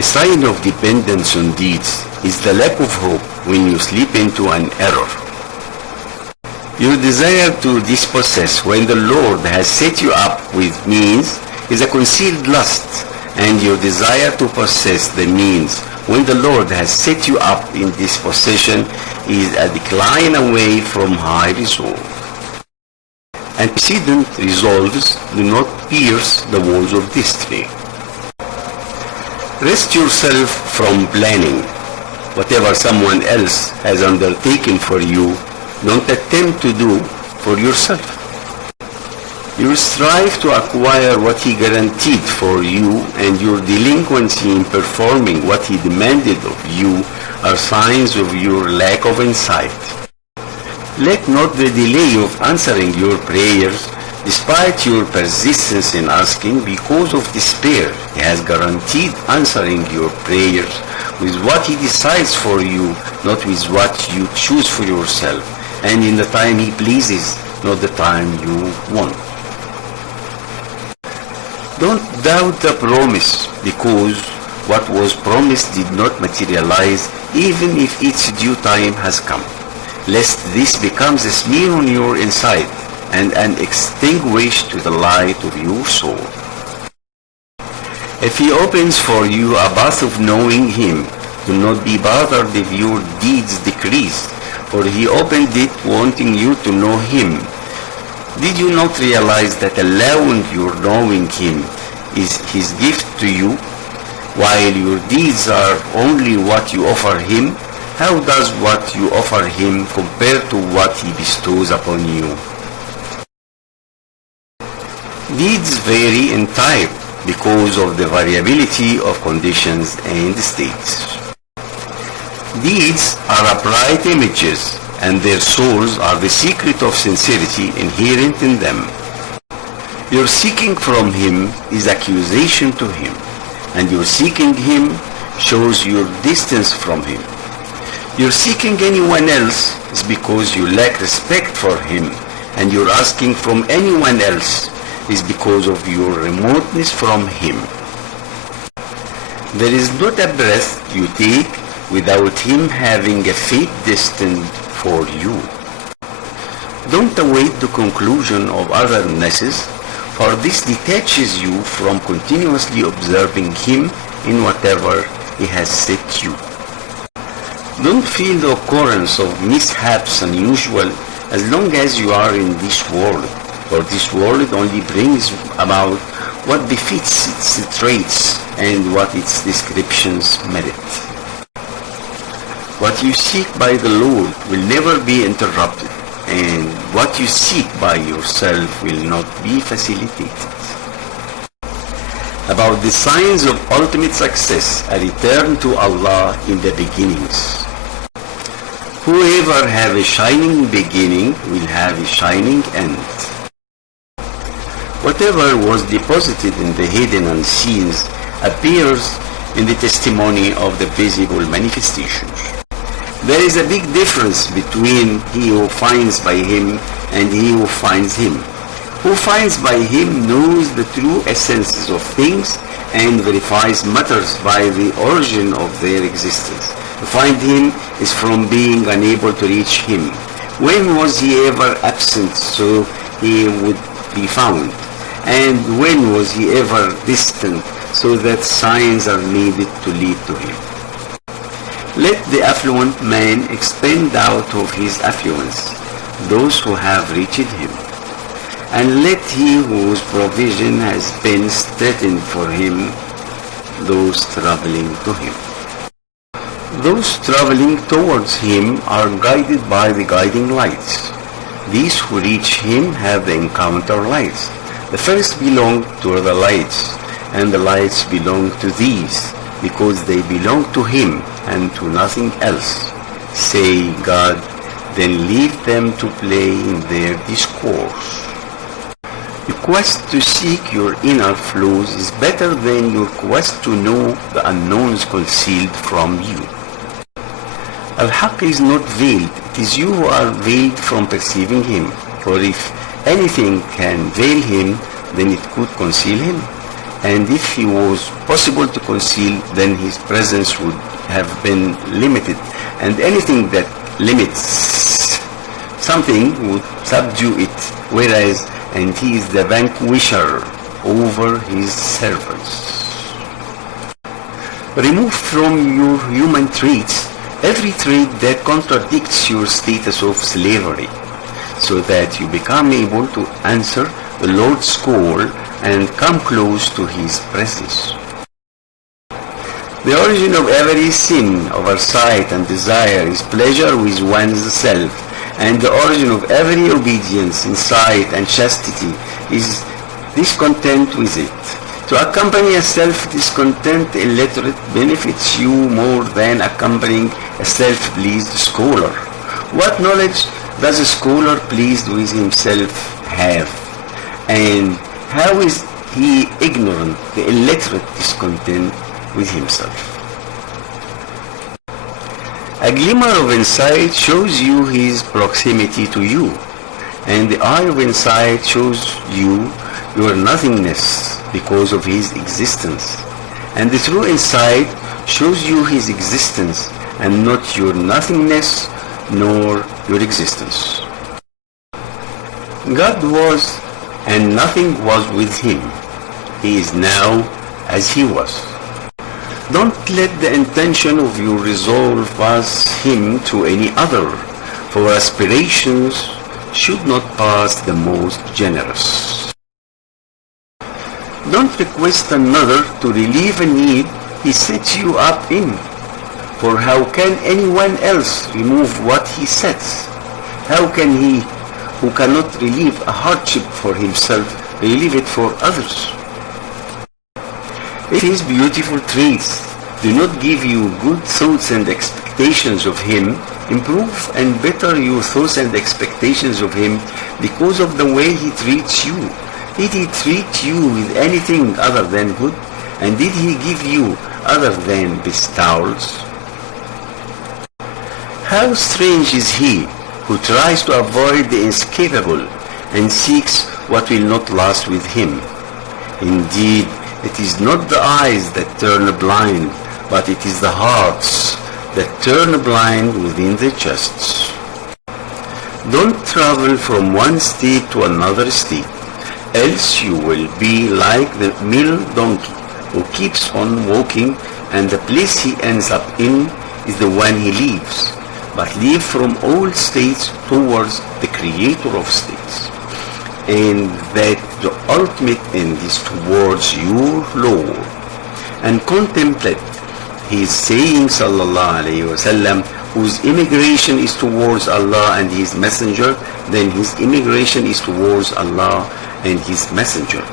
A sign of dependence on deeds is the lack of hope when you slip into an error. Your desire to dispossess when the Lord has set you up with means is a concealed lust, and your desire to possess the means when the Lord has set you up in dispossession is a decline away from high resolve. Antecedent resolves do not pierce the walls of destiny. Rest yourself from planning. Whatever someone else has undertaken for you, don't attempt to do for yourself. You strive to acquire what he guaranteed for you, and your delinquency in performing what he demanded of you are signs of your lack of insight. Let not the delay of answering your prayers, despite your persistence in asking because of despair. He has guaranteed answering your prayers with what he decides for you, not with what you choose for yourself, and in the time he pleases, not the time you want. Don't doubt the promise, because what was promised did not materialize, even if its due time has come, lest this becomes a smear on your inside and an extinguish to the light of your soul. If he opens for you a path of knowing him, do not be bothered if your deeds decrease, for he opened it wanting you to know him. Did you not realize that allowing your knowing him is his gift to you, while your deeds are only what you offer him? How does what you offer him compare to what he bestows upon you? Deeds vary in type because of the variability of conditions and states. Deeds are upright images, and their souls are the secret of sincerity inherent in them. Your seeking from him is accusation to him, and your seeking him shows your distance from him. Your seeking anyone else is because you lack respect for him, and your asking from anyone else is because of your remoteness from him. There is not a breath you take without him having a fate destined for you. Don't await the conclusion of othernesses, for this detaches you from continuously observing him in whatever he has set you. Don't feel the occurrence of mishaps unusual as long as you are in this world, for this world only brings about what befits its traits and what its descriptions merit. What you seek by the Lord will never be interrupted, and what you seek by yourself will not be facilitated. About the signs of ultimate success, a return to Allah in the beginnings. Whoever have a shining beginning will have a shining end. Whatever was deposited in the hidden unseen appears in the testimony of the visible manifestations. There is a big difference between he who finds by him and he who finds him. Who finds by him knows the true essences of things and verifies matters by the origin of their existence. To find him is from being unable to reach him. When was he ever absent so he would be found? And when was he ever distant so that signs are needed to lead to him? Let the affluent man expend out of his affluence those who have reached him, and let he whose provision has been straightened for him those traveling to him. Those traveling towards him are guided by the guiding lights. These who reach him have the encounter lights. The first belong to the lights, and the lights belong to these, because they belong to him and to nothing else. Say, God, then leave them to play in their discourse. The quest to seek your inner flows is better than your quest to know the unknowns concealed from you. Al-Haq is not veiled, it is you who are veiled from perceiving him. For if anything can veil him, then it could conceal him. and if he was possible to conceal, then his presence would have been limited, and anything that limits something would subdue it, whereas and he is the vanquisher over his servants. Remove from your human traits every trait that contradicts your status of slavery, so that you become able to answer the Lord's call and come close to his presence. The origin of every sin, oversight and desire is pleasure with one's self, and the origin of every obedience, insight and chastity is discontent with it. To accompany a self-discontent illiterate benefits you more than accompanying a self-pleased scholar. What knowledge does a scholar pleased with himself have? And how is he ignorant, the illiterate discontent with himself? A glimmer of insight shows you his proximity to you, and the eye of insight shows you your nothingness because of his existence, and the true insight shows you his existence and not your nothingness nor your existence. God was, and nothing was with him. He is now as he was. Don't let the intention of your resolve pass him to any other, for aspirations should not pass the most generous. Don't request another to relieve a need he sets you up in, for how can anyone else remove what he sets? How can he who cannot relieve a hardship for himself relieve it for others? If his beautiful traits do not give you good thoughts and expectations of him, improve and better your thoughts and expectations of him because of the way he treats you. Did he treat you with anything other than good? And did he give you other than bestowals? How strange is he who tries to avoid the inescapable and seeks what will not last with him. Indeed, it is not the eyes that turn blind, but it is the hearts that turn blind within the chests. Don't travel from one state to another state, else you will be like the mule donkey who keeps on walking, and the place he ends up in is the one he leaves. But live from all states towards the Creator of states, and that the ultimate end is towards your Lord. And contemplate his saying, sallallahu alayhi wasallam, whose immigration is towards Allah and his messenger, then his immigration is towards Allah and his messenger,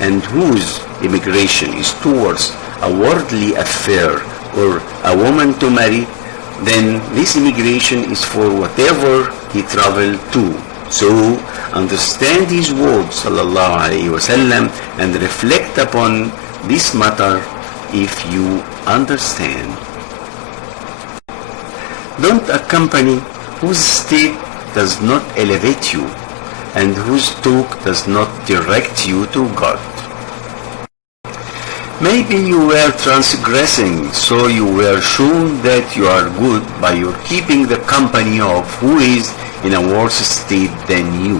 and whose immigration is towards a worldly affair or a woman to marry, then this immigration is for whatever he traveled to. So understand his words, sallallahu alayhi wasallam, and reflect upon this matter if you understand. Don't accompany whose state does not elevate you and whose talk does not direct you to God. Maybe you were transgressing, so you were shown that you are good by your keeping the company of who is in a worse state than you.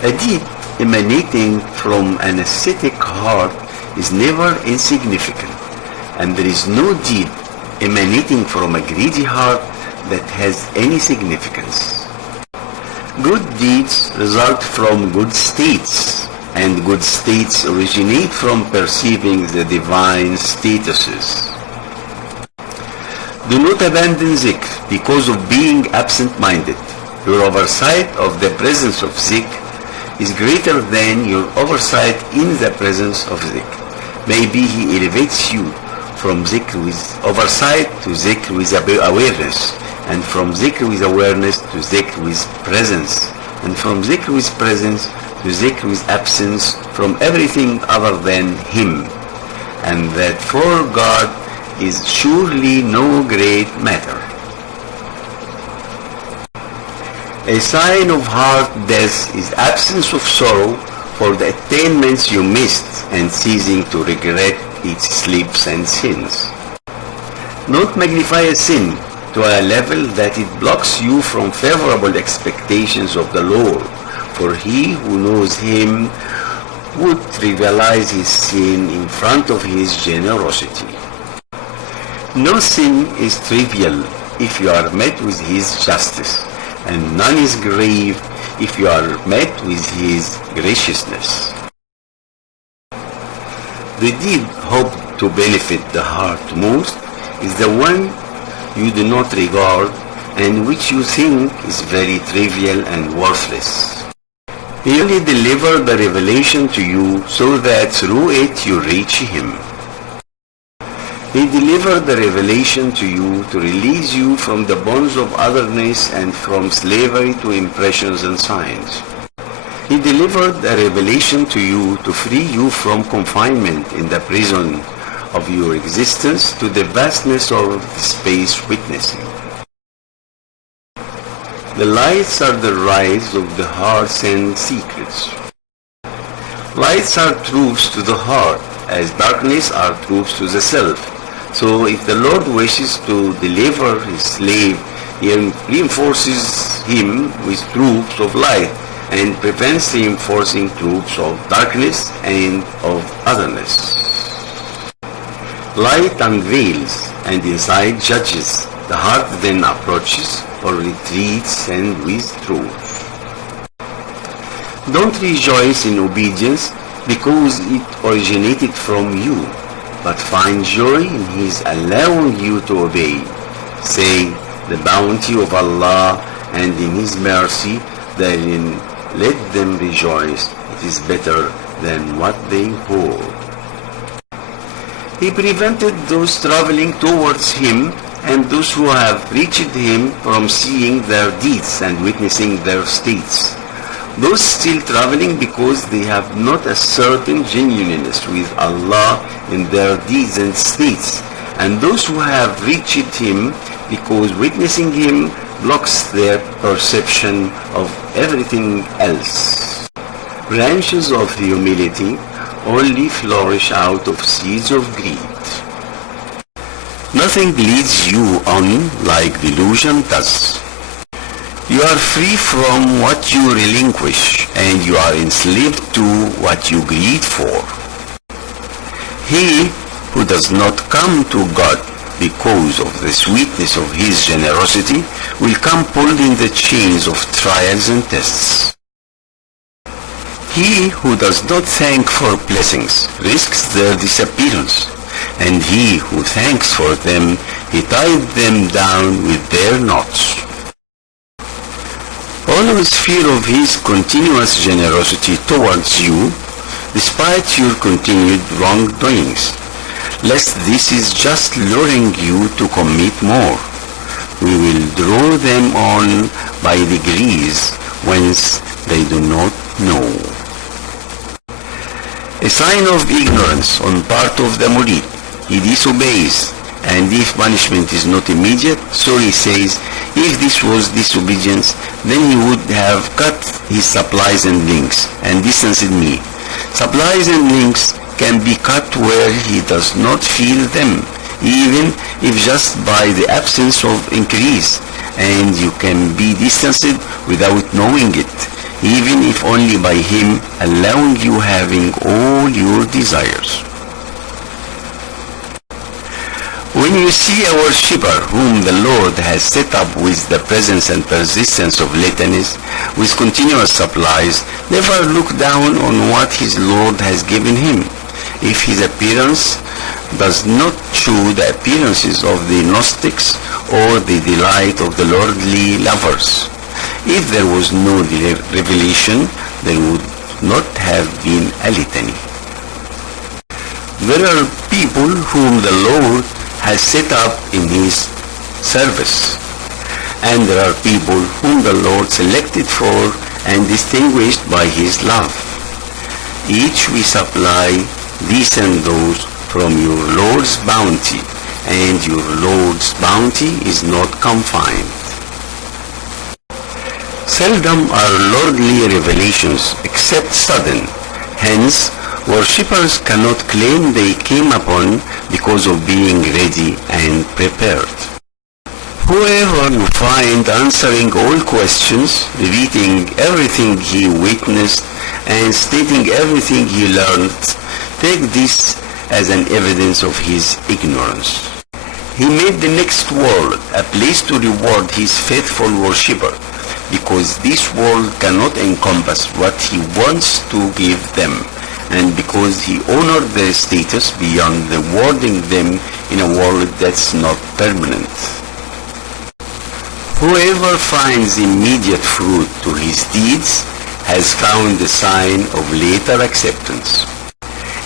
A deed emanating from an ascetic heart is never insignificant, and there is no deed emanating from a greedy heart that has any significance. Good deeds result from good states, and good states originate from perceiving the divine statuses. Do not abandon zikr because of being absent-minded. Your oversight of the presence of zikr is greater than your oversight in the presence of zikr. Maybe he elevates you from zikr with oversight to zikr with awareness, and from zikr with awareness to zikr with presence, and from zikr with presence to zikr with absence from everything other than him, and that for God is surely no great matter. A sign of heart death is absence of sorrow for the attainments you missed and ceasing to regret its slips and sins. Don't magnify a sin to a level that it blocks you from favorable expectations of the Lord, for he who knows him would trivialize his sin in front of his generosity. No sin is trivial if you are met with his justice, and none is grave if you are met with his graciousness. The deed hoped to benefit the heart most is the one you do not regard and which you think is very trivial and worthless. He only delivered the revelation to you so that through it you reach him. He delivered the revelation to you to release you from the bonds of otherness and from slavery to impressions and signs. He delivered a revelation to you to free you from confinement in the prison of your existence to the vastness of space witnessing. The lights are the rise of the hearts and secrets. Lights are truths to the heart, as darkness are truths to the self. So if the Lord wishes to deliver his slave, he reinforces him with troops of light and prevents reinforcing troops of darkness and of otherness. Light unveils and insight judges. The heart then approaches or retreats and withdraws. Don't rejoice in obedience because it originated from you, but find joy in his allowing you to obey. Say, the bounty of Allah and in his mercy, therein let them rejoice. It is better than what they hoard. He prevented those traveling towards him and those who have reached him from seeing their deeds and witnessing their states. Those still traveling because they have not a certain genuineness with Allah in their deeds and states, and those who have reached him because witnessing him blocks their perception of everything else. Branches of humility only flourish out of seeds of greed. Nothing leads you on like delusion does. You are free from what you relinquish, and you are enslaved to what you greed for. He who does not come to God because of the sweetness of his generosity will come pulled in the chains of trials and tests. He who does not thank for blessings risks their disappearance, and he who thanks for them, he tied them down with their knots. Always fear of his continuous generosity towards you, despite your continued wrongdoings, lest this is just luring you to commit more. We will draw them on by degrees whence they do not know. A sign of ignorance on part of the murid. He disobeys, and if punishment is not immediate, so he says, if this was disobedience, then he would have cut his supplies and links and distanced me. Supplies and links can be cut where he does not feel them, even if just by the absence of increase, and you can be distanced without knowing it, even if only by him allowing you having all your desires. When you see a worshipper whom the Lord has set up with the presence and persistence of litanies, with continuous supplies, never look down on what his Lord has given him. If his appearance does not show the appearances of the Gnostics or the delight of the lordly lovers. If there was no revelation, there would not have been a litany. There are people whom the Lord has set up in his service, and there are people whom the Lord selected for and distinguished by his love. Each we supply these and those from your Lord's bounty, and your Lord's bounty is not confined. Seldom are lordly revelations except sudden. Hence, worshippers cannot claim they came upon because of being ready and prepared. Whoever you find answering all questions, repeating everything he witnessed, and stating everything he learned, take this as an evidence of his ignorance. He made the next world a place to reward his faithful worshipper, because this world cannot encompass what he wants to give them, and because he honored their status beyond rewarding them in a world that's not permanent. Whoever finds immediate fruit to his deeds has found the sign of later acceptance.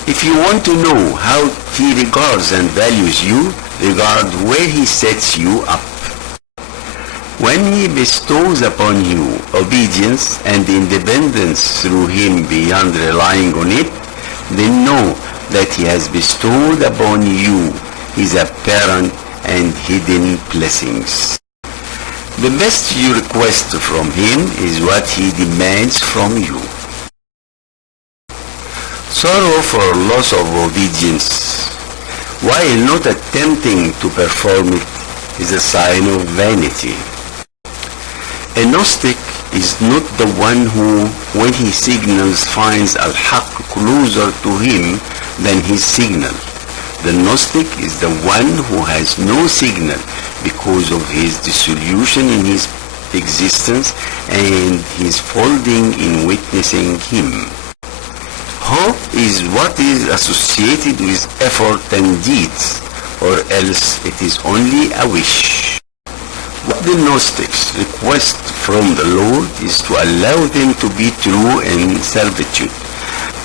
If you want to know how he regards and values you, regard where he sets you up. When he bestows upon you obedience and independence through him beyond relying on it, then know that he has bestowed upon you his apparent and hidden blessings. The best you request from him is what he demands from you. Sorrow for loss of obedience, while not attempting to perform it, is a sign of vanity. A Gnostic is not the one who, when he signals, finds Al-Haq closer to him than his signal. The Gnostic is the one who has no signal because of his dissolution in his existence and his folding in witnessing him. Hope is what is associated with effort and deeds, or else it is only a wish. What the Gnostics request from the Lord is to allow them to be true in servitude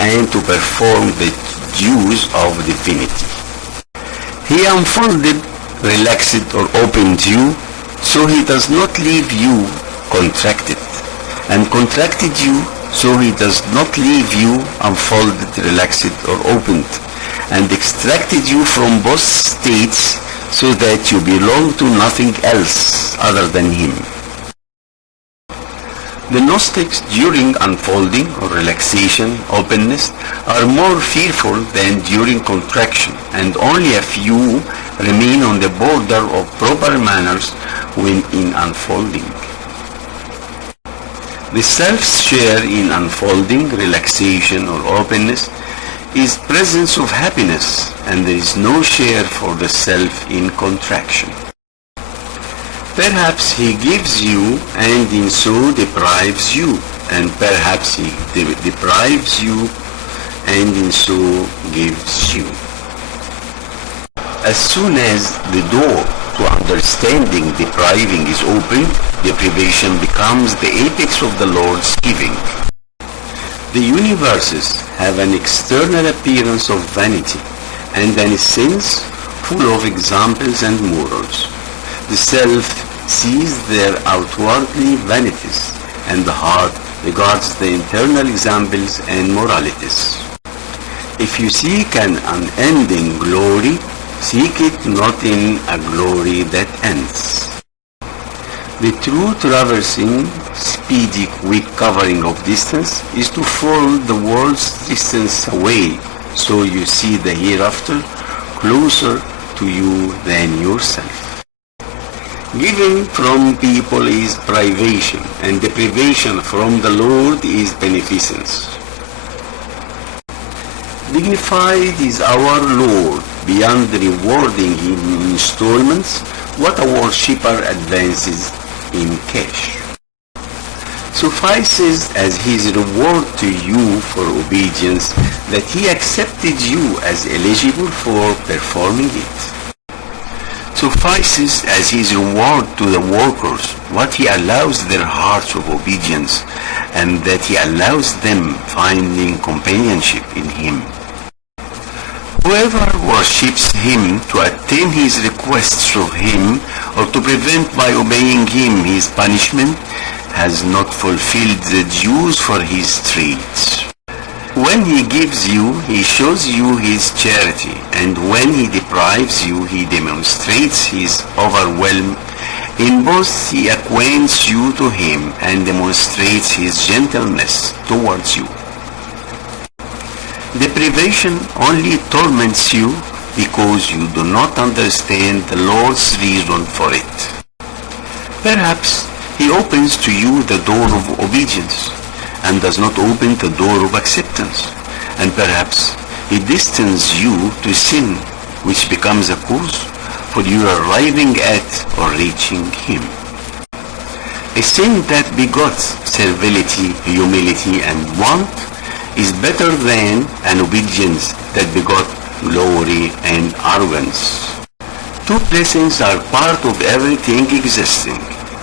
and to perform the duties of divinity. He unfolded, relaxed, or opened you, so he does not leave you contracted, and contracted you, so he does not leave you unfolded, relaxed, or opened, and extracted you from both states so that you belong to nothing else other than him. The Gnostics during unfolding or relaxation, openness, are more fearful than during contraction, and only a few remain on the border of proper manners when in unfolding. The self's share in unfolding, relaxation, or openness is presence of happiness, and there is no share for the self in contraction. Perhaps he gives you and in so deprives you, and perhaps he deprives you and in so gives you. As soon as the door to understanding depriving is opened, deprivation becomes the apex of the Lord's giving. The universes have an external appearance of vanity and an essence full of examples and morals. The self sees their outwardly vanities, and the heart regards the internal examples and moralities. If you seek an unending glory, seek it not in a glory that ends. The true traversing, speedy, quick covering of distance is to fall the world's distance away, so you see the hereafter closer to you than yourself. Giving from people is privation, and deprivation from the Lord is beneficence. Dignified is our Lord, beyond rewarding him in installments what a worshipper advances in cash. Suffices as his reward to you for obedience that he accepted you as eligible for performing it. Suffices as his reward to the workers what he allows their hearts of obedience, and that he allows them finding companionship in him. Whoever worships him to attain his requests of him, or to prevent by obeying him his punishment, has not fulfilled the dues for his trades. When he gives you, he shows you his charity, and when he deprives you, he demonstrates his overwhelm. In both he acquaints you to him and demonstrates his gentleness towards you. Deprivation only torments you because you do not understand the Lord's reason for it. Perhaps he opens to you the door of obedience and does not open the door of acceptance, and perhaps he destines you to sin, which becomes a cause for you arriving at or reaching him. A sin that begots servility, humility, and want is better than an obedience that begot glory and arrogance. Two blessings are part of everything existing,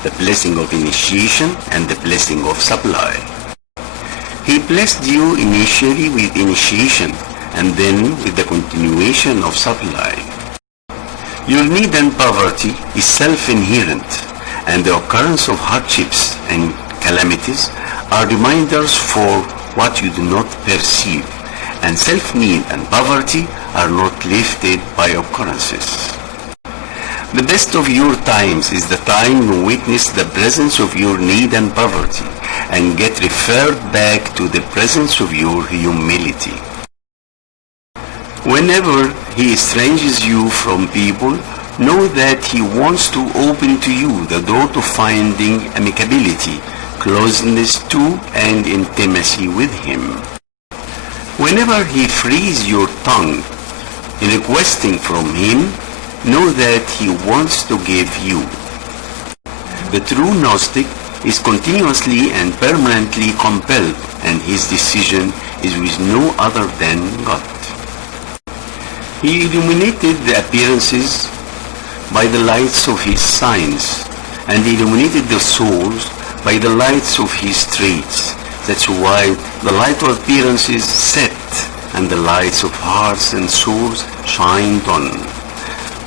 the blessing of initiation and the blessing of supply. He blessed you initially with initiation and then with the continuation of supply. Your need and poverty is self-inherent, and the occurrence of hardships and calamities are reminders for what you do not perceive, and self-need and poverty are not lifted by occurrences. The best of your times is the time you witness the presence of your need and poverty and get referred back to the presence of your humility. Whenever he estranges you from people, know that he wants to open to you the door to finding amicability, closeness to, and intimacy with him. Whenever he frees your tongue in requesting from him, know that he wants to give you. The true Gnostic is continuously and permanently compelled, and his decision is with no other than God. He illuminated the appearances by the lights of his signs, and illuminated the souls by the lights of his traits. That's why the light of appearances set, and the lights of hearts and souls shined on.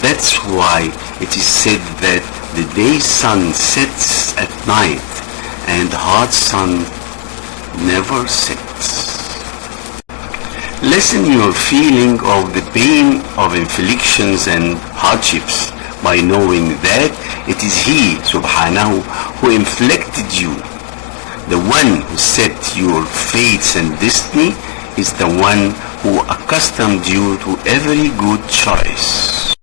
That's why it is said that the day sun sets at night, and the heart sun never sets. Lessen your feeling of the pain of inflictions and hardships by knowing that it is He, Subhanahu, who inflicted you. The one who set your fates and destiny is the one who accustomed you to every good choice.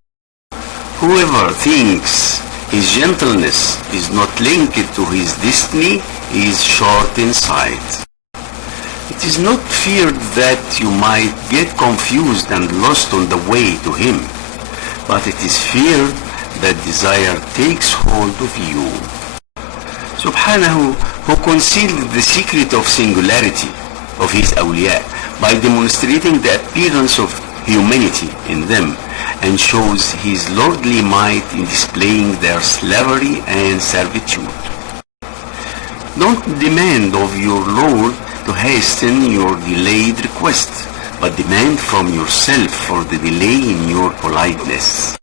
Whoever thinks his gentleness is not linked to his destiny is short in sight. It is not feared that you might get confused and lost on the way to him, but it is feared that desire takes hold of you. Subhanahu, who concealed the secret of singularity of his awliya by demonstrating the appearance of humanity in them, and shows his lordly might in displaying their slavery and servitude. Don't demand of your Lord to hasten your delayed request, but demand from yourself for the delay in your politeness.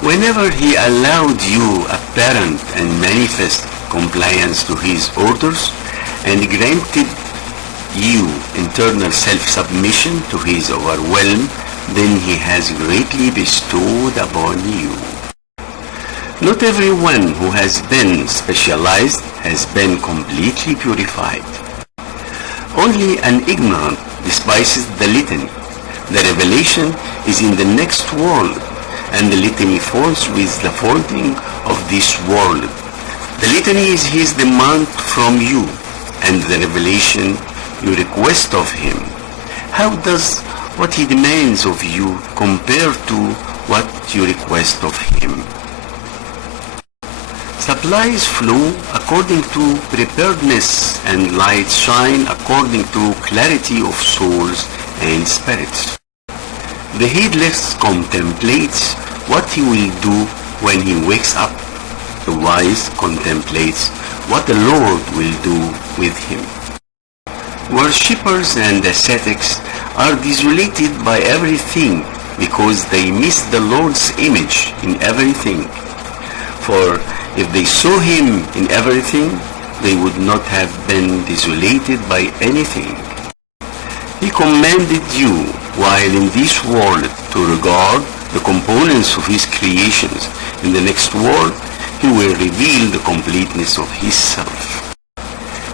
Whenever he allowed you apparent and manifest compliance to his orders, and granted you internal self-submission to his overwhelm, then he has greatly bestowed upon you. Not everyone who has been specialized has been completely purified. Only an ignorant despises the litany. The revelation is in the next world, and the litany falls with the folding of this world. The litany is his demand from you, and the revelation you request of him. How does what he demands of you compare to what you request of him? Supplies flow according to preparedness, and lights shine according to clarity of souls and spirits. The heedless contemplates what he will do when he wakes up. The wise contemplates what the Lord will do with him. Worshippers and ascetics are desolated by everything because they miss the Lord's image in everything. For if they saw him in everything, they would not have been desolated by anything. He commanded you while in this world to regard the components of his creations. In the next world, He will reveal the completeness of His self.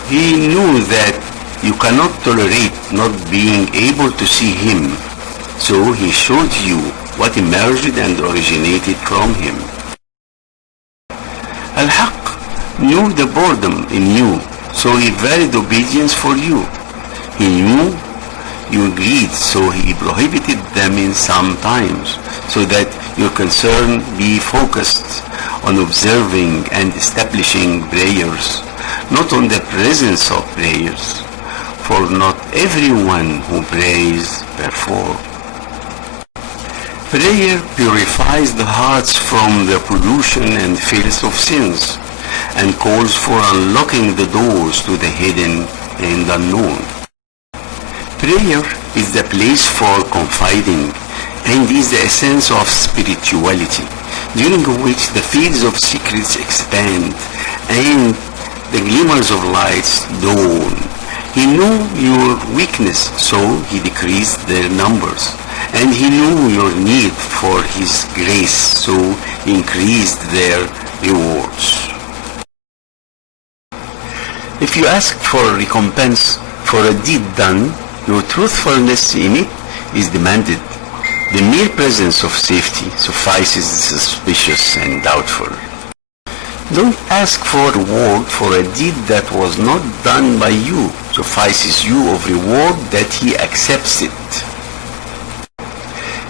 He knew that you cannot tolerate not being able to see Him, so He showed you what emerged and originated from Him. Al-Haq knew the boredom in you, so He varied obedience for you. He knew your greed, so He prohibited them in some times, so that your concern be focused on observing and establishing prayers, not on the presence of prayers, for not everyone who prays performs. Prayer purifies the hearts from the pollution and filth of sins, and calls for unlocking the doors to the hidden and unknown. Prayer is the place for confiding and is the essence of spirituality, during which the fields of secrets expand and the glimmers of lights dawn. He knew your weakness, so He decreased their numbers, and He knew your need for His grace, so He increased their rewards. If you ask for recompense for a deed done, your truthfulness in it is demanded. The mere presence of safety suffices the suspicious and doubtful. Don't ask for reward for a deed that was not done by you. Suffices you of reward that He accepts it.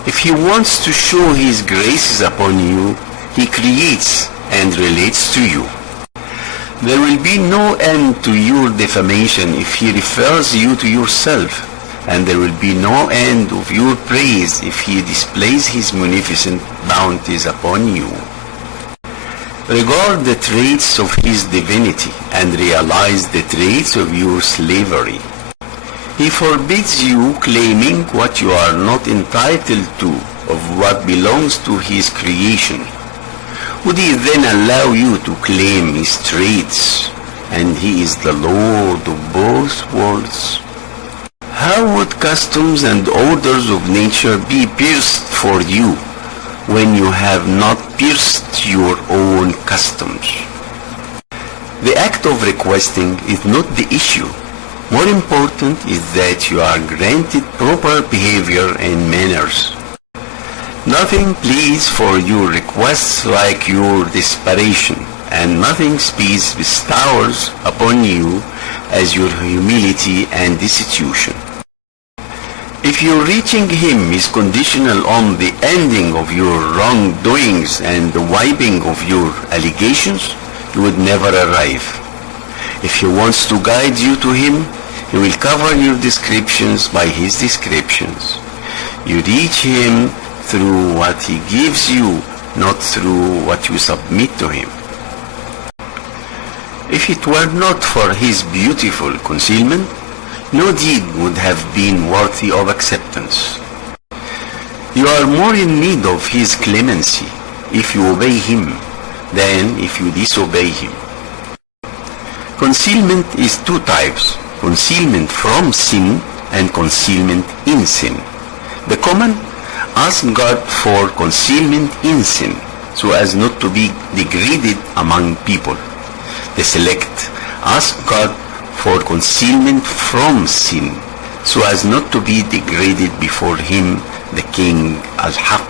If He wants to show His graces upon you, He creates and relates to you. There will be no end to your defamation if He refers you to yourself, and there will be no end of your praise if He displays His munificent bounties upon you. Regard the traits of His divinity and realize the traits of your slavery. He forbids you claiming what you are not entitled to of what belongs to His creation. Would He then allow you to claim His traits, and He is the Lord of both worlds? How would customs and orders of nature be pierced for you when you have not pierced your own customs? The act of requesting is not the issue. More important is that you are granted proper behavior and manners. Nothing pleads for your requests like your desperation, and nothing speeds bestowers upon you as your humility and destitution. If your reaching Him is conditional on the ending of your wrongdoings and the wiping of your allegations, you would never arrive. If He wants to guide you to Him, He will cover your descriptions by His descriptions. You reach Him through what He gives you, not through what you submit to Him. If it were not for His beautiful concealment, no deed would have been worthy of acceptance. You are more in need of His clemency if you obey Him than if you disobey Him. Concealment is two types: concealment from sin and concealment in sin. The common: ask God for concealment in sin, so as not to be degraded among people. The select: ask God for concealment from sin, so as not to be degraded before Him, the King Al-Haq.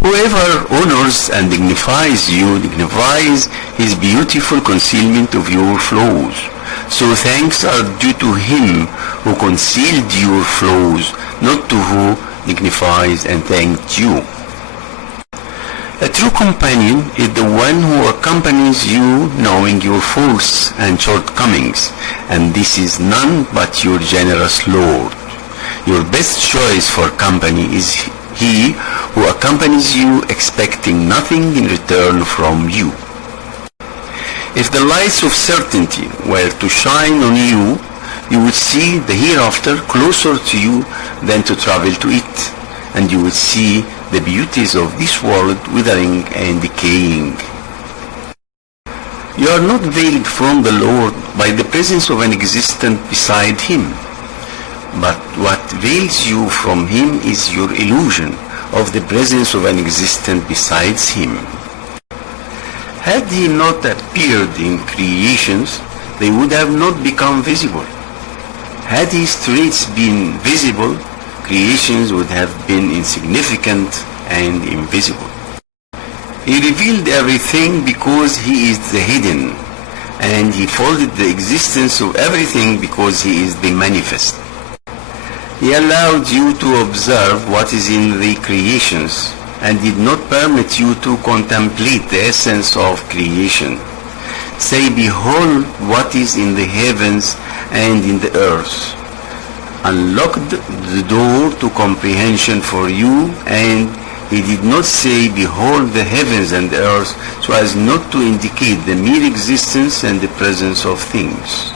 Whoever honors and dignifies you dignifies His beautiful concealment of your flaws. So thanks are due to Him who concealed your flaws, not to who dignifies and thanked you. A true companion is the one who accompanies you knowing your faults and shortcomings, and this is none but your generous Lord. Your best choice for company is He who accompanies you expecting nothing in return from you. If the lights of certainty were to shine on you, you would see the hereafter closer to you than to travel to it, and you would see the beauties of this world withering and decaying. You are not veiled from the Lord by the presence of an existent beside Him, but what veils you from Him is your illusion of the presence of an existent besides Him. Had he not appeared in creations, they would have not become visible. Had his traits been visible, creations would have been insignificant and invisible. He revealed everything because he is the hidden, and he folded the existence of everything because he is the manifest. He allowed you to observe what is in the creations and did not permit you to contemplate the essence of creation. Say, behold what is in the heavens and in the earth. Unlocked the door to comprehension for you, and he did not say, behold the heavens and the earth, so as not to indicate the mere existence and the presence of things.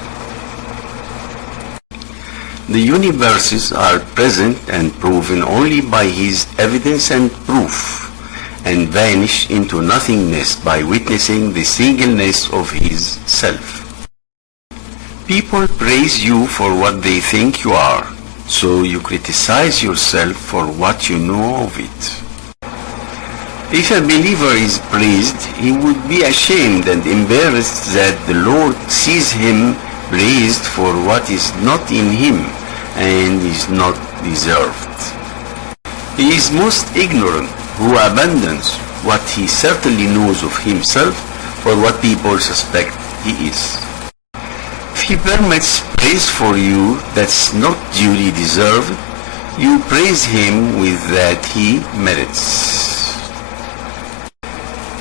The universes are present and proven only by his evidence and proof, and vanish into nothingness by witnessing the singleness of his self. People praise you for what they think you are, so you criticize yourself for what you know of it. If a believer is praised, he would be ashamed and embarrassed that the Lord sees him praised for what is not in him and is not deserved. He is most ignorant who abandons what he certainly knows of himself for what people suspect he is. If he permits praise for you that's not duly deserved, you praise him with that he merits.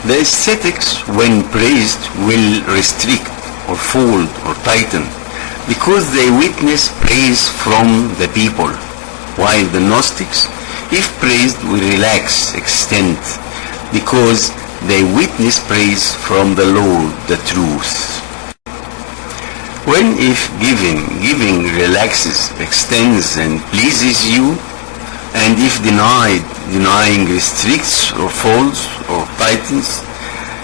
The ascetics, when praised, will restrict or fold or tighten because they witness praise from the people, while the Gnostics, if praised, will relax, extend, because they witness praise from the Lord, the truth. When if giving relaxes, extends and pleases you, and if denying restricts or folds or tightens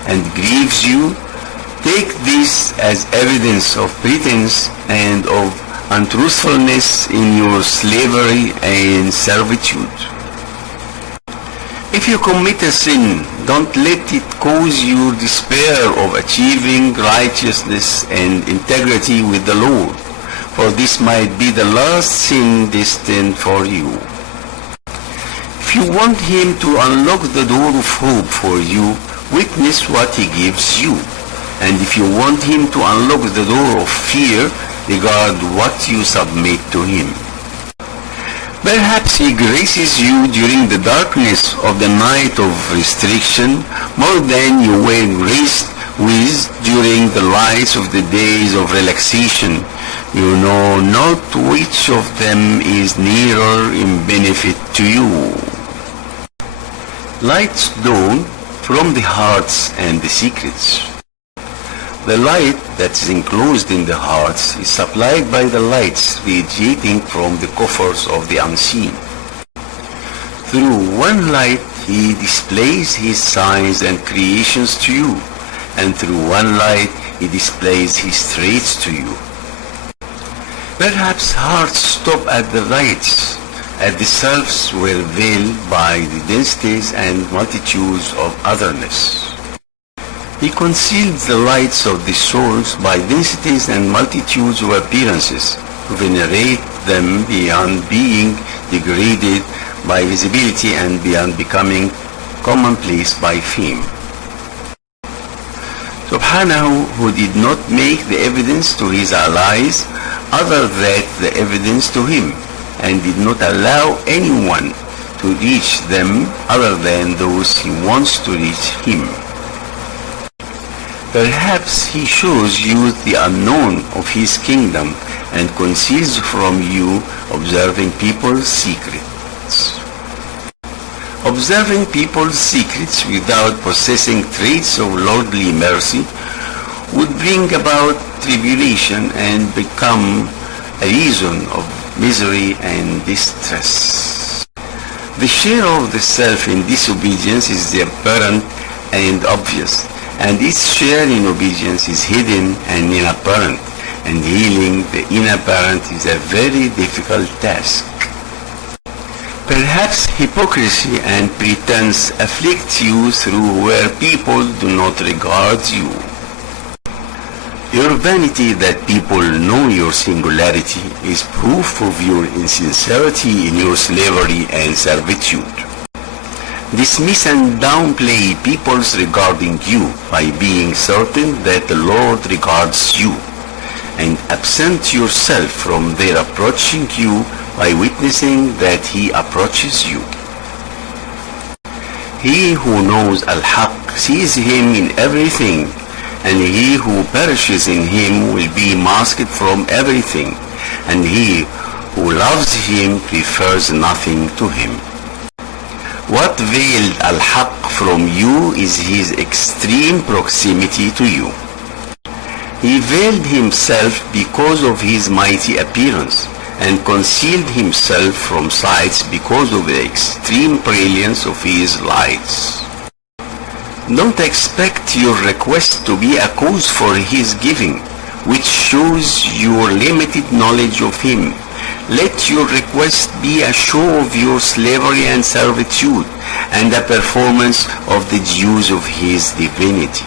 and grieves you, take this as evidence of pretense and of untruthfulness in your slavery and servitude. If you commit a sin, don't let it cause you despair of achieving righteousness and integrity with the Lord, for this might be the last sin destined for you. If you want him to unlock the door of hope for you, witness what he gives you. And if you want him to unlock the door of fear, regard what you submit to him. Perhaps he graces you during the darkness of the night of restriction more than you were graced with during the lights of the days of relaxation. You know not which of them is nearer in benefit to you. Lights dawn from the hearts and the secrets. The light that is enclosed in the hearts is supplied by the lights radiating from the coffers of the unseen. Through one light he displays his signs and creations to you, and through one light he displays his traits to you. Perhaps hearts stop at the lights, as the selves were veiled by the densities and multitudes of otherness. He conceals the lights of the souls by densities and multitudes of appearances, to venerate them beyond being degraded by visibility and beyond becoming commonplace by fame. Subhanahu, who did not make the evidence to his allies other than the evidence to him, and did not allow anyone to reach them other than those he wants to reach him. Perhaps he shows you the unknown of his kingdom and conceals from you observing people's secrets. Observing people's secrets without possessing traits of lordly mercy would bring about tribulation and become a reason of misery and distress. The share of the self in disobedience is the apparent and obvious, and its share in obedience is hidden and inapparent, and healing the inapparent is a very difficult task. Perhaps hypocrisy and pretense afflict you through where people do not regard you. Your vanity that people know your singularity is proof of your insincerity in your slavery and servitude. Dismiss and downplay people's regarding you by being certain that the Lord regards you, and absent yourself from their approaching you by witnessing that He approaches you. He who knows Al-Haq sees Him in everything, and he who perishes in Him will be masked from everything, and he who loves Him prefers nothing to Him. What veiled Al-Haq from you is His extreme proximity to you. He veiled Himself because of His mighty appearance, and concealed Himself from sights because of the extreme brilliance of His lights. Don't expect your request to be a cause for His giving, which shows your limited knowledge of Him. Let your request be a show of your slavery and servitude, and a performance of the dues of His divinity.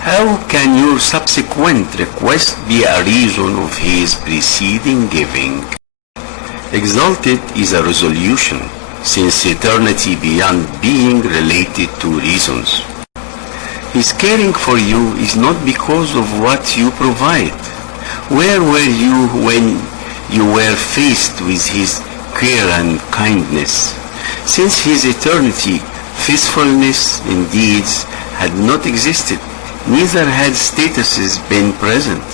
How can your subsequent request be a reason of His preceding giving? Exalted is a resolution, since eternity beyond being related to reasons. His caring for you is not because of what you provide. Where were you when you were faced with His care and kindness? Since His eternity, faithfulness in deeds had not existed, neither had statuses been present,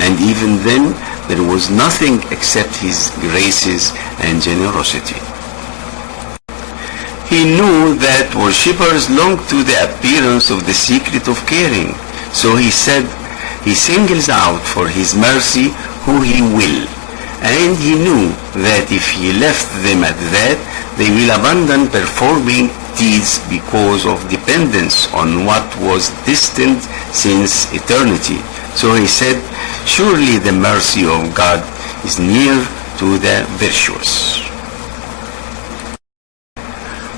and even then there was nothing except His graces and generosity. He knew that worshippers longed to the appearance of the secret of caring, so He said He singles out for His mercy who He will, and He knew that if He left them at that, they will abandon performing deeds because of dependence on what was destined since eternity. So He said, surely the mercy of God is near to the virtuous.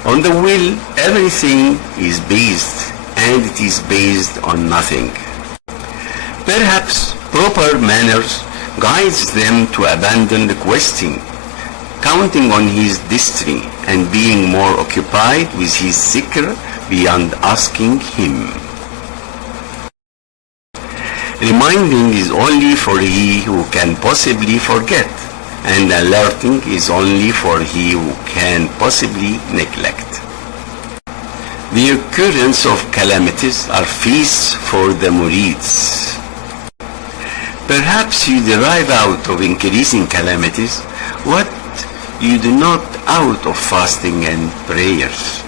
On the will, everything is based, and it is based on nothing. Perhaps proper manners guides them to abandon requesting, counting on His destiny, and being more occupied with His zikr beyond asking Him. Reminding is only for he who can possibly forget, and alerting is only for he who can possibly neglect. The occurrence of calamities are feasts for the murids. Perhaps you derive out of increasing calamities what you do not out of fasting and prayers.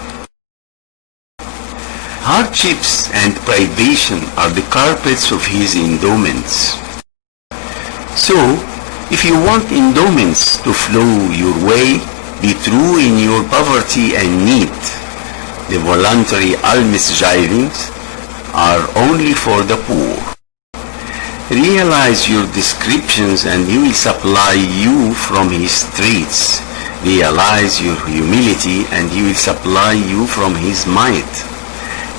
Hardships and privation are the carpets of His endowments. So, if you want endowments to flow your way, be true in your poverty and need. The voluntary alms-givings are only for the poor. Realize your descriptions and He will supply you from His straits. Realize your humility and He will supply you from His might.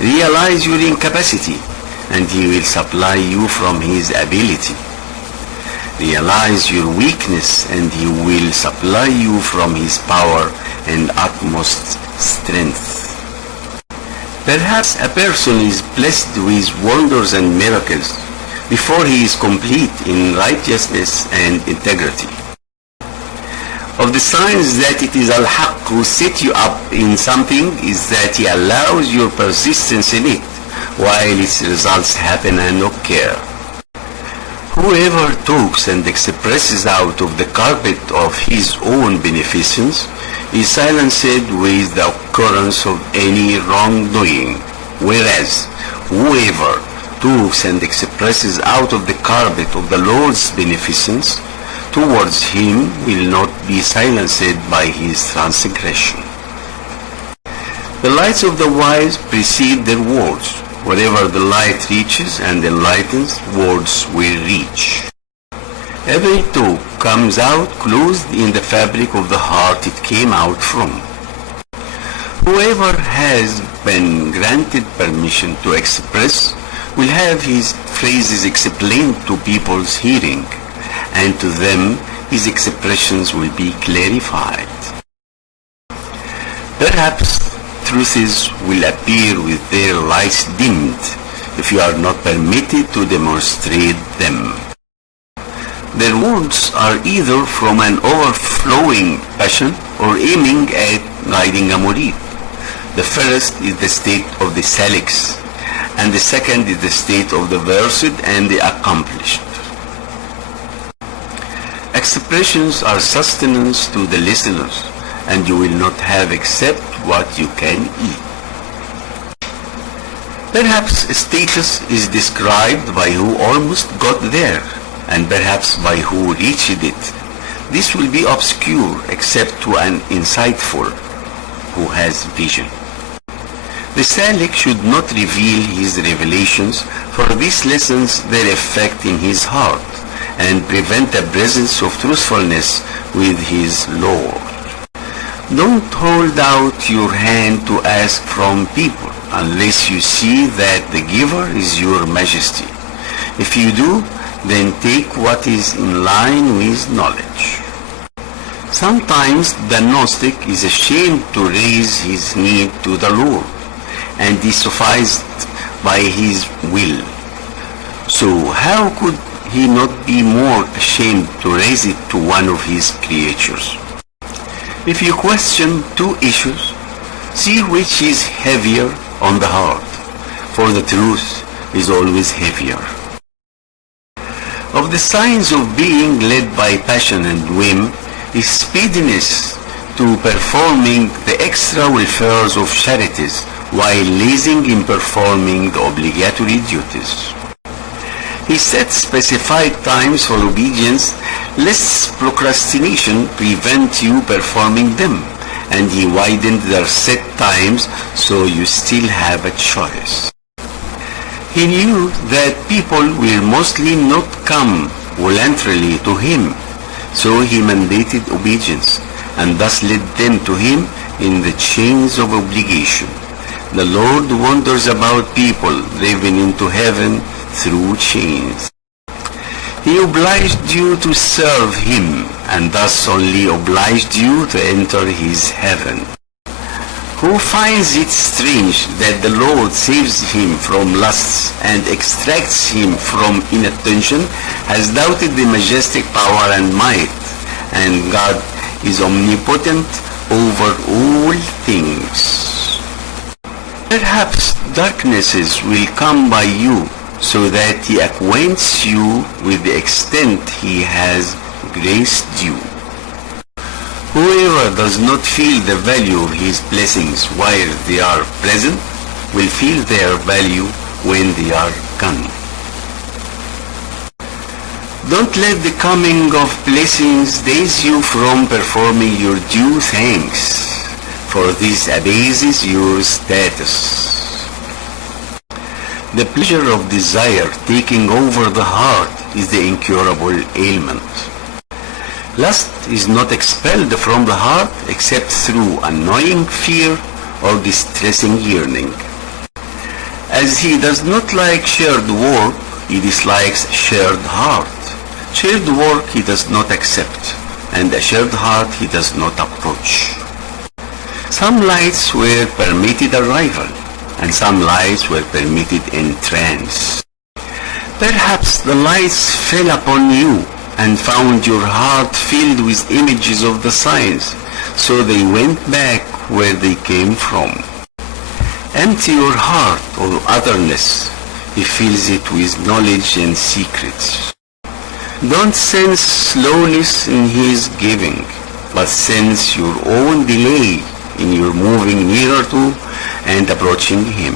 Realize your incapacity and He will supply you from His ability. Realize your weakness and He will supply you from His power and utmost strength. Perhaps a person is blessed with wonders and miracles before he is complete in righteousness and integrity. Of the signs that it is Al-Haq who set you up in something is that He allows your persistence in it, while its results happen and occur. Whoever talks and expresses out of the carpet of his own beneficence is silenced with the occurrence of any wrongdoing, whereas whoever talks and expresses out of the carpet of the Lord's beneficence towards Him will not be silenced by his transgression. The lights of the wise precede their words. Wherever the light reaches and enlightens, words will reach. Every toe comes out closed in the fabric of the heart it came out from. Whoever has been granted permission to express will have his phrases explained to people's hearing, and to them his expressions will be clarified. Perhaps truths will appear with their lights dimmed if you are not permitted to demonstrate them. Their words are either from an overflowing passion or aiming at guiding a murid. The first is the state of the saliks, and the second is the state of the versed and the accomplished. Expressions are sustenance to the listeners, and you will not have except what you can eat. Perhaps status is described by who almost got there, and perhaps by who reached it. This will be obscure except to an insightful who has vision. The salik should not reveal his revelations, for this lessens their effect in his heart and prevent the presence of truthfulness with his Lord. Don't hold out your hand to ask from people unless you see that the giver is your majesty. If you do, then take what is in line with knowledge. Sometimes the Gnostic is ashamed to raise his need to the Lord, and is sufficed by his will. So how could he not be more ashamed to raise it to one of his creatures? If you question two issues, see which is heavier on the heart, for the truth is always heavier. Of the signs of being led by passion and whim is speediness to performing the extra welfares of charities while lazing in performing the obligatory duties. He set specified times for obedience lest procrastination prevent you performing them, and he widened their set times so you still have a choice. He knew that people will mostly not come voluntarily to him, so he mandated obedience and thus led them to him in the chains of obligation. The Lord wonders about people living into heaven through chains. He obliged you to serve him, and thus only obliged you to enter his heaven. Who finds it strange that the Lord saves him from lusts and extracts him from inattention has doubted the majestic power and might, and God is omnipotent over all things. Perhaps darknesses will come by you, so that he acquaints you with the extent he has graced you. Whoever does not feel the value of his blessings while they are present will feel their value when they are gone. Don't let the coming of blessings daze you from performing your due thanks, for this abases your status. The pleasure of desire taking over the heart is the incurable ailment. Lust is not expelled from the heart except through annoying fear or distressing yearning. As he does not like shared work, he dislikes shared heart. Shared work he does not accept, and a shared heart he does not approach. Some lights were permitted arrival, and some lights were permitted entrance. Perhaps the lights fell upon you and found your heart filled with images of the signs, so they went back where they came from. Empty your heart of otherness. He fills it with knowledge and secrets. Don't sense slowness in his giving, but sense your own delay in your moving nearer to and approaching him.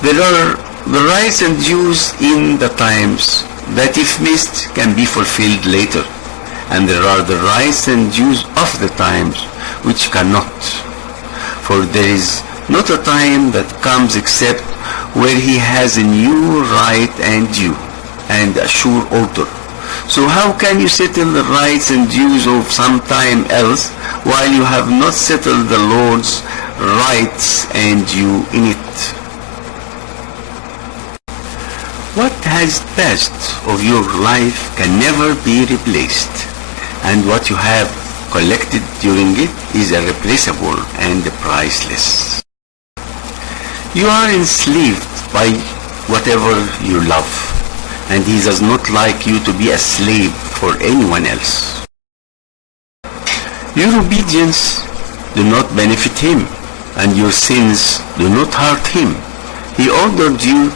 There are the rights and dues in the times that if missed can be fulfilled later, and there are the rights and dues of the times which cannot, for there is not a time that comes except where he has a new right and due, and a sure order, So how can you settle the rights and dues of some time else while you have not settled the Lord's rights and due in it? What has passed of your life can never be replaced, and what you have collected during it is irreplaceable and priceless. You are enslaved by whatever you love, and He does not like you to be a slave for anyone else. Your obedience do not benefit Him, and your sins do not hurt Him. He ordered you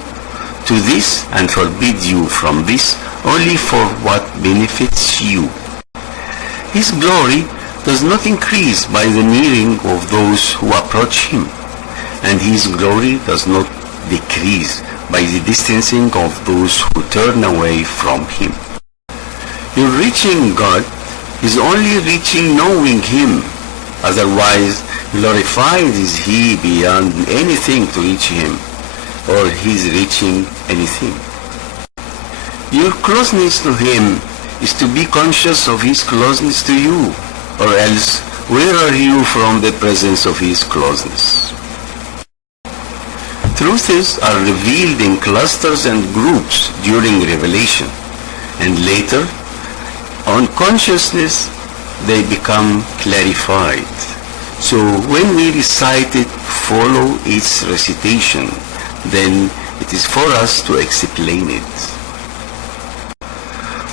to this and forbid you from this only for what benefits you. His glory does not increase by the nearing of those who approach Him, and His glory does not decrease by the distancing of those who turn away from Him. Your reaching God is only reaching knowing Him. Otherwise, glorified is He beyond anything to reach Him, or His reaching anything. Your closeness to Him is to be conscious of His closeness to you, or else where are you from the presence of His closeness? Truths are revealed in clusters and groups during revelation, and later, on consciousness, they become clarified. So when we recite it, follow its recitation, then it is for us to explain it.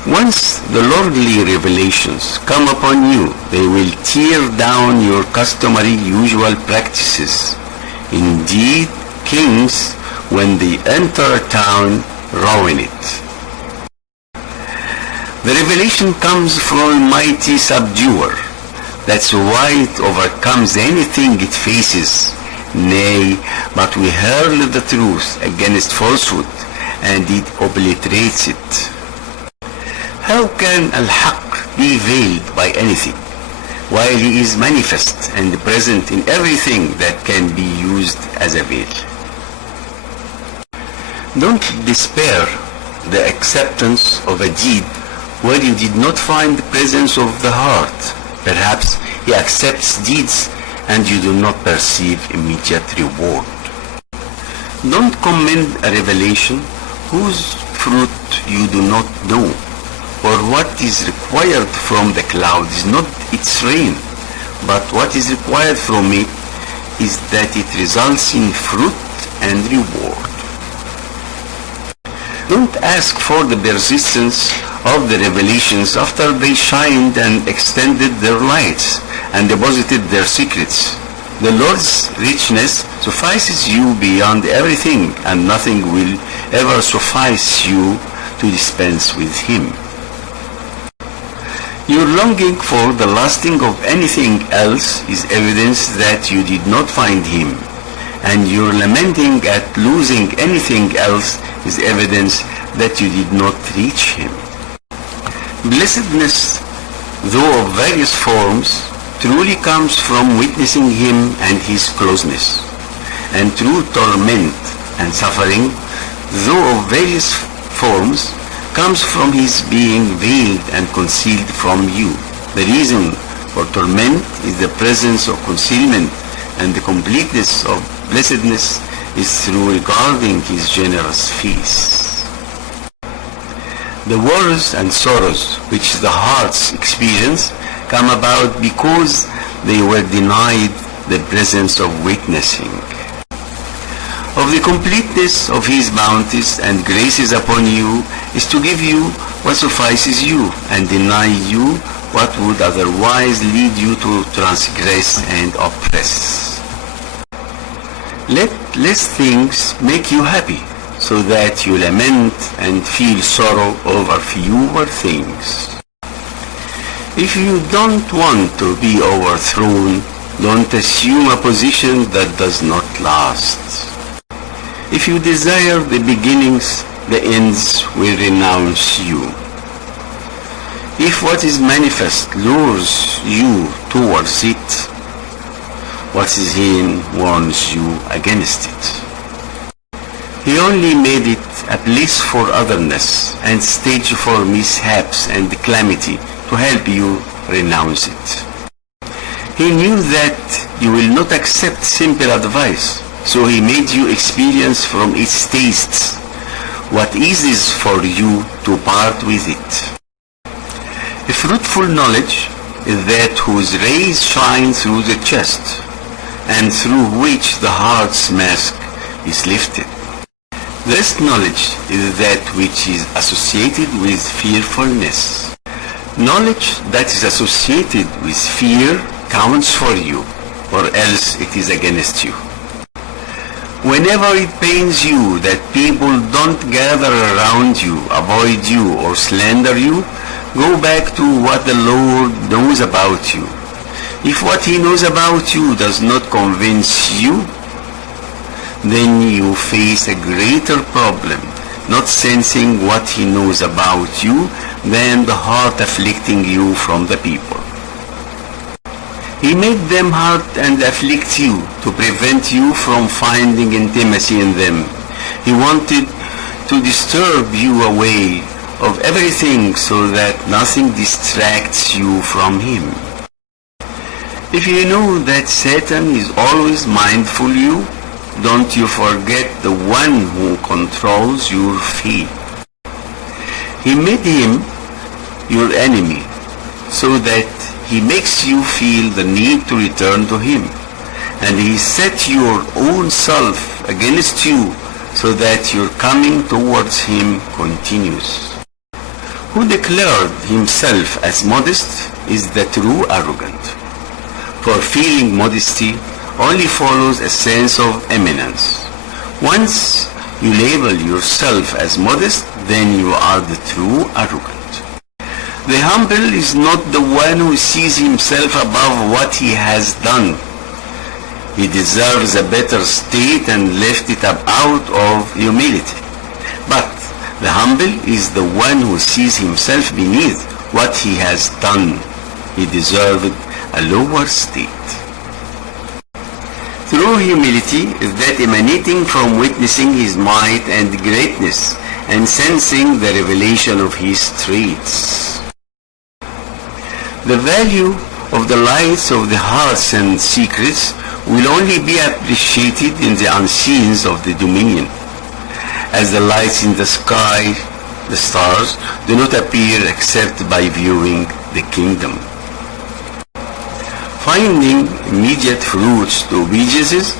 Once the lordly revelations come upon you, they will tear down your customary usual practices. Indeed, kings, when they enter a town, ruin it. The revelation comes from Almighty Subduer. That's why it overcomes anything it faces. Nay, but we hurl the truth against falsehood, and it obliterates it. How can Al-Haq be veiled by anything, while He is manifest and present in everything that can be used as a veil? Don't despair the acceptance of a deed where you did not find the presence of the heart. Perhaps He accepts deeds and you do not perceive immediate reward. Don't commend a revelation whose fruit you do not know, or what is required from the cloud is not its rain, but what is required from it is that it results in fruit and reward. Don't ask for the persistence of the revelations after they shined and extended their lights and deposited their secrets. The Lord's richness suffices you beyond everything, and nothing will ever suffice you to dispense with Him. Your longing for the lasting of anything else is evidence that you did not find Him, and your lamenting at losing anything else is evidence that you did not reach Him. Blessedness, though of various forms, truly comes from witnessing Him and His closeness, and true torment and suffering, though of various forms, comes from His being veiled and concealed from you. The reason for torment is the presence of concealment, and the completeness of blessedness is through regarding His generous face. The woes and sorrows which the hearts experience come about because they were denied the presence of witnessing. Of the completeness of His bounties and graces upon you is to give you what suffices you and deny you what would otherwise lead you to transgress and oppress. Let less things make you happy, so that you lament and feel sorrow over fewer things. If you don't want to be overthrown, don't assume a position that does not last. If you desire the beginnings, the ends will renounce you. If what is manifest lures you towards it, what is hidden warns you against it. He only made it a place for otherness and stage for mishaps and calamity to help you renounce it. He knew that you will not accept simple advice, so he made you experience from its tastes what eases for you to part with it. A fruitful knowledge is that whose rays shine through the chest, and through which the heart's mask is lifted. This knowledge is that which is associated with fearfulness. Knowledge that is associated with fear counts for you, or else it is against you. Whenever it pains you that people don't gather around you, avoid you, or slander you, go back to what the Lord knows about you. If what He knows about you does not convince you, then you face a greater problem, not sensing what He knows about you than the heart afflicting you from the people. He made them hurt and afflict you to prevent you from finding intimacy in them. He wanted to disturb you away of everything so that nothing distracts you from Him. If you know that Satan is always mindful of you, don't you forget the one who controls your fate. He made him your enemy so that he makes you feel the need to return to him, and he set your own self against you so that your coming towards him continues. Who declared himself as modest is the true arrogant. For feeling modesty only follows a sense of eminence. Once you label yourself as modest, then you are the true arrogant. The humble is not the one who sees himself above what he has done. He deserves a better state and left it up out of humility. But the humble is the one who sees himself beneath what he has done. He deserved a lower state. True humility is that emanating from witnessing his might and greatness and sensing the revelation of his traits. The value of the lights of the hearts and secrets will only be appreciated in the unseens of the dominion, as the lights in the sky, the stars, do not appear except by viewing the kingdom. Finding immediate fruits to obediences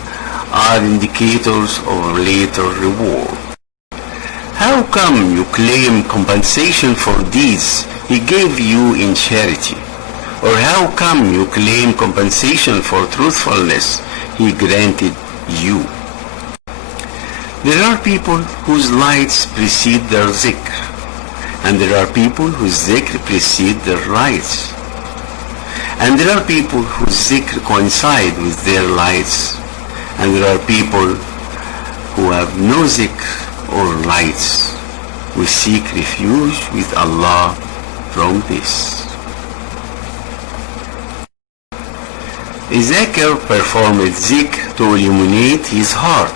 are indicators of later reward. How come you claim compensation for deeds he gave you in charity? Or how come you claim compensation for truthfulness he granted you? There are people whose lights precede their zikr, and there are people whose zikr precede their lights. And there are people whose zikr coincide with their lights, and there are people who have no zikr or lights. We seek refuge with Allah from this. A zakir performed zikr to illuminate his heart,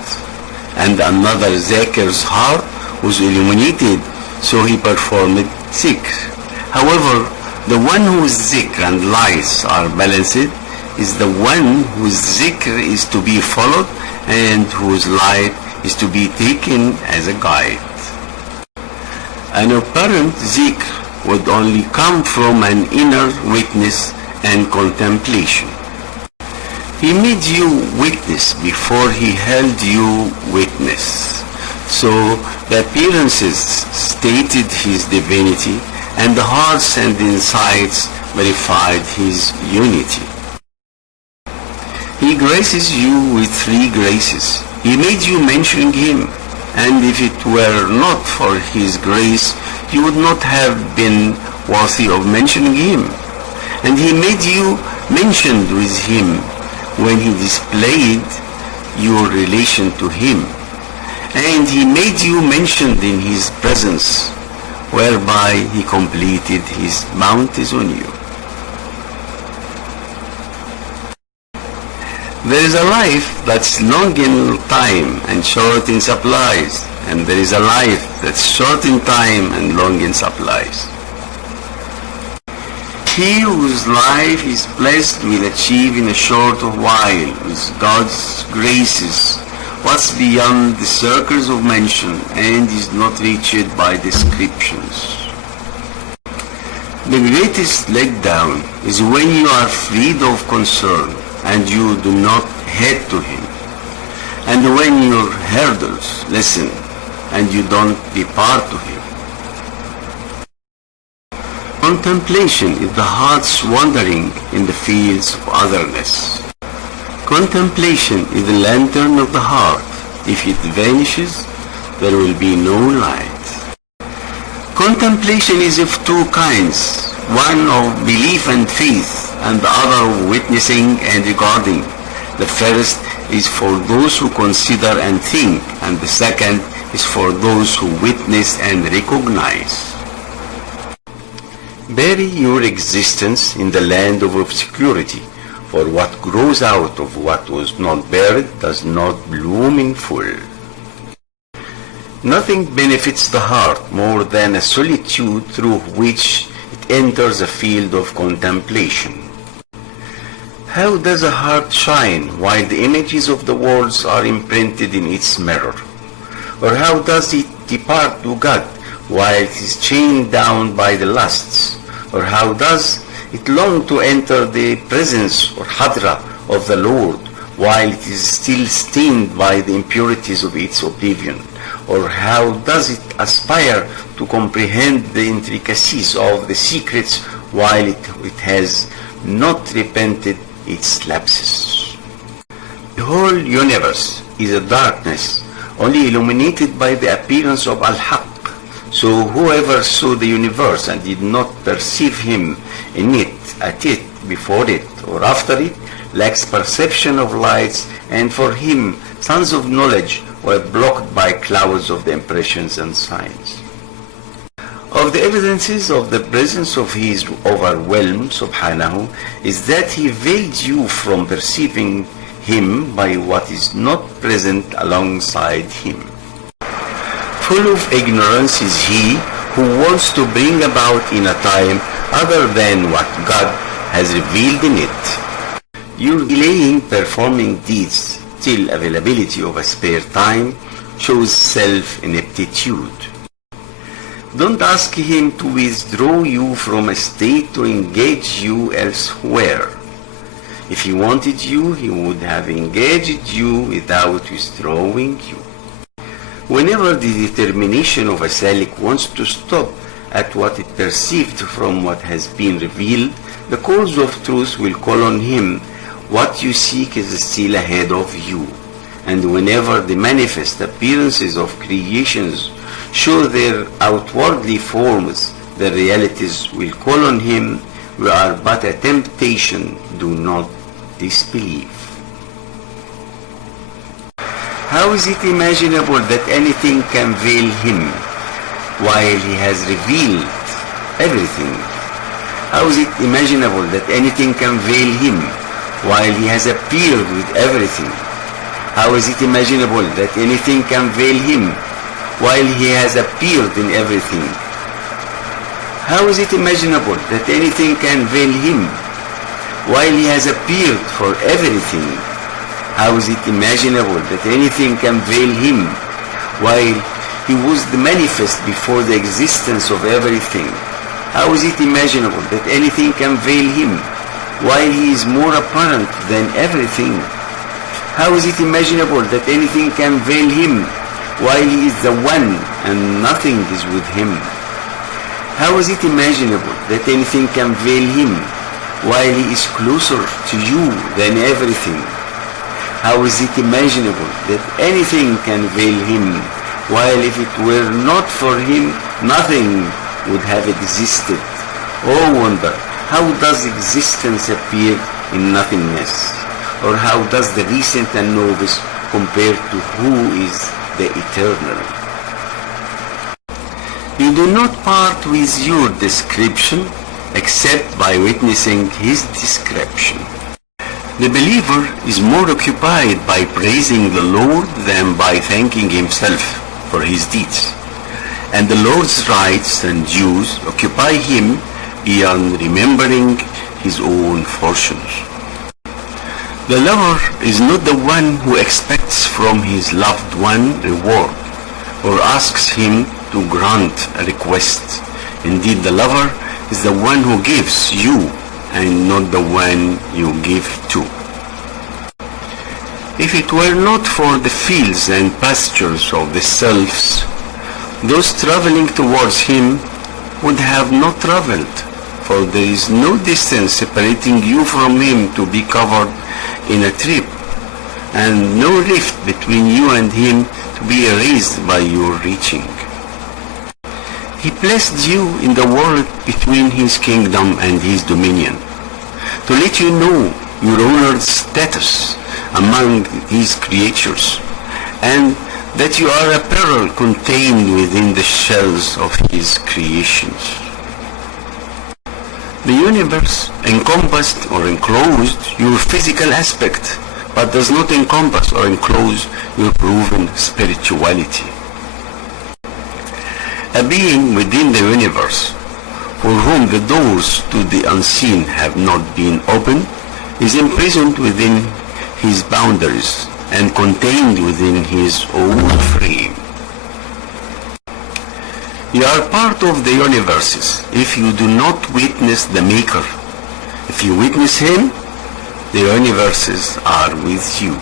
and another zakir's heart was illuminated, so he performed zikr. However, the one whose zikr and lights are balanced is the one whose zikr is to be followed and whose light is to be taken as a guide. An apparent zikr would only come from an inner witness and contemplation. He made you witness before he held you witness. So the appearances stated his divinity, and the hearts and insides verified his unity. He graces you with three graces. He made you mention him, and if it were not for his grace, you would not have been worthy of mentioning him. And he made you mentioned with him when he displayed your relation to him. And he made you mentioned in his presence, whereby he completed his bounties on you. There is a life that's long in time and short in supplies. and there is a life that's short in time and long in supplies. He whose life is blessed will achieve in a short while, with God's graces, what's beyond the circles of mention and is not reached by descriptions. The greatest letdown is when you are freed of concern and you do not head to Him, and when your herders listen and you don't depart to Him. Contemplation is the heart's wandering in the fields of otherness. Contemplation is the lantern of the heart. If it vanishes, there will be no light. Contemplation is of two kinds, one of belief and faith, and the other of witnessing and regarding. The first is for those who consider and think, and the second is for those who witness and recognize. Bury your existence in the land of obscurity, for what grows out of what was not buried does not bloom in full. Nothing benefits the heart more than a solitude through which it enters a field of contemplation. How does a heart shine while the images of the worlds are imprinted in its mirror? Or how does it depart to God while it is chained down by the lusts? Or how does it long to enter the presence or hadra of the Lord while it is still stained by the impurities of its oblivion? Or how does it aspire to comprehend the intricacies of the secrets while it has not repented its lapses? The whole universe is a darkness, only illuminated by the appearance of Al-Haq. So whoever saw the universe and did not perceive Him in it, at it, before it, or after it, lacks perception of lights, and for him sons of knowledge were blocked by clouds of the impressions and signs. Of the evidences of the presence of His overwhelm, subhanahu, is that He veiled you from perceiving Him by what is not present alongside Him. Full of ignorance is he who wants to bring about in a time other than what God has revealed in it. Your delaying performing deeds till availability of a spare time shows self-ineptitude. Don't ask Him to withdraw you from a state to engage you elsewhere. If He wanted you, He would have engaged you without withdrawing you. Whenever the determination of a salik wants to stop at what it perceived from what has been revealed, the cause of truth will call on him, what you seek is still ahead of you. And whenever the manifest appearances of creations show their outwardly forms, the realities will call on him, we are but a temptation, do not disbelieve. How is it imaginable that anything can veil Him while He has revealed everything? How is it imaginable that anything can veil Him while He has appeared with everything? How is it imaginable that anything can veil Him while He has appeared in everything? How is it imaginable that anything can veil Him while He has appeared for everything? How is it imaginable that anything can veil Him while He was the manifest before the existence of everything? How is it imaginable that anything can veil Him while He is more apparent than everything? How is it imaginable that anything can veil Him while He is the one and nothing is with Him? How is it imaginable that anything can veil Him while He is closer to you than everything? How is it imaginable that anything can veil Him, while if it were not for Him, nothing would have existed? Oh wonder, how does existence appear in nothingness? Or how does the recent and novice compare to who is the eternal? You do not part with your description except by witnessing His description. The believer is more occupied by praising the Lord than by thanking himself. for his deeds, and the Lord's rights and dues occupy him beyond remembering his own fortunes. The lover is not the one who expects from his loved one reward or asks him to grant a request. Indeed, the lover is the one who gives you and not the one you give to. If it were not for the fields and pastures of the selves, those traveling towards him would have not traveled, for there is no distance separating you from him to be covered in a trip, and no rift between you and him to be erased by your reaching. He placed you in the world between his kingdom and his dominion, to let you know your honored status among his creatures, and that you are a pearl contained within the shells of his creations. The universe encompassed or enclosed your physical aspect, but does not encompass or enclose your proven spirituality. A being within the universe, for whom the doors to the unseen have not been opened, is imprisoned within his boundaries and contained within his own frame. You are part of the universes if you do not witness the Maker. If you witness him, the universes are with you.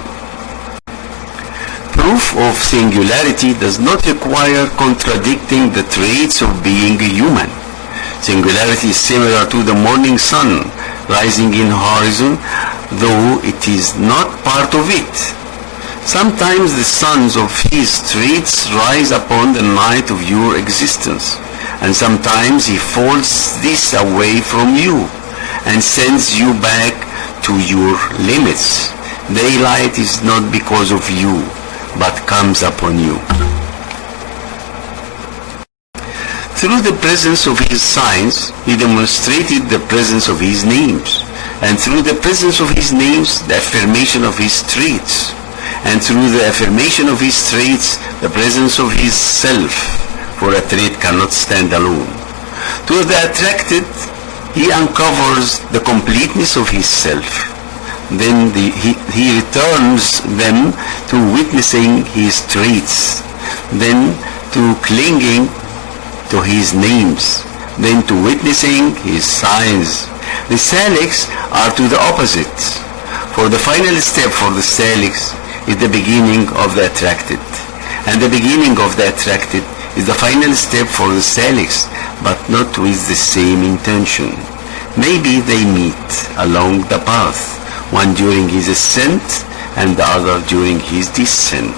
Proof of singularity does not require contradicting the traits of being a human. Singularity is similar to the morning sun rising in horizon, though it is not part of it. Sometimes the suns of his traits rise upon the night of your existence, and sometimes he falls this away from you and sends you back to your limits. Daylight is not because of you, but comes upon you. Through the presence of his signs, he demonstrated the presence of his names, and through the presence of his names, the affirmation of his traits, and through the affirmation of his traits, the presence of his self, for a trait cannot stand alone. To the attracted, he uncovers the completeness of his self. Then he returns them to witnessing his traits, then to clinging to his names, then to witnessing his signs. The salics are to the opposite, for the final step for the salics is the beginning of the attracted, and the beginning of the attracted is the final step for the salics, but not with the same intention. Maybe they meet along the path, one during his ascent and the other during his descent.